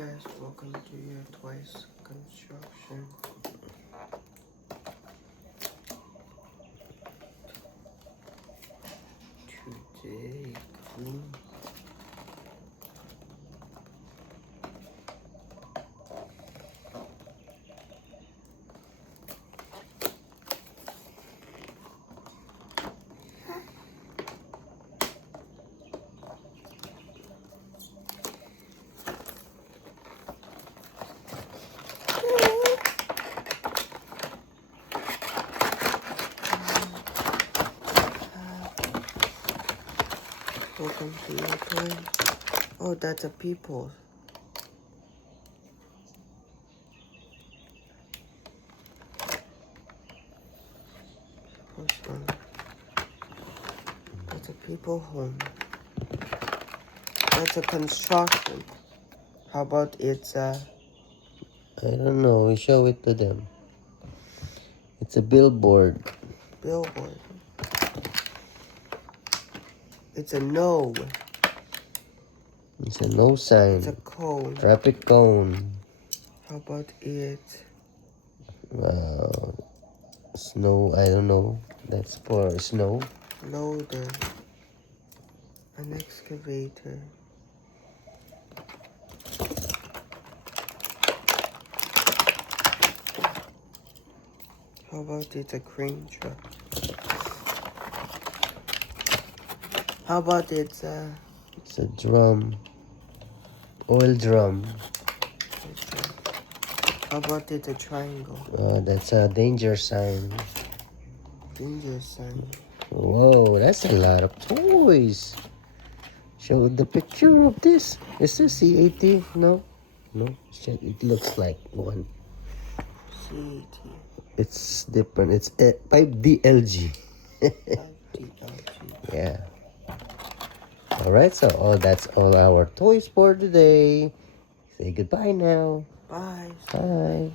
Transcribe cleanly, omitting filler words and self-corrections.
guys, welcome to your twice construction. Today, clean. Welcome to your toy. Oh, that's a people. That's a people home. That's a construction. How about it's a... I don't know. We show it to them. It's a billboard. Billboard. It's a no. It's a no sign. It's a cone. Traffic cone. How about it? Snow. I don't know. That's for snow. Loader. An excavator. How about it's a crane truck? How about it's a... It's a drum. Oil drum. How about it's a triangle? That's a danger sign. Danger sign. Whoa, that's a lot of toys. Show the picture of this. Is this CAT? No? No? It looks like one. CAT. It's different. It's 5DLG. 5DLG. Yeah. Alright, so that's all our toys for today. Say goodbye now. Bye. Bye.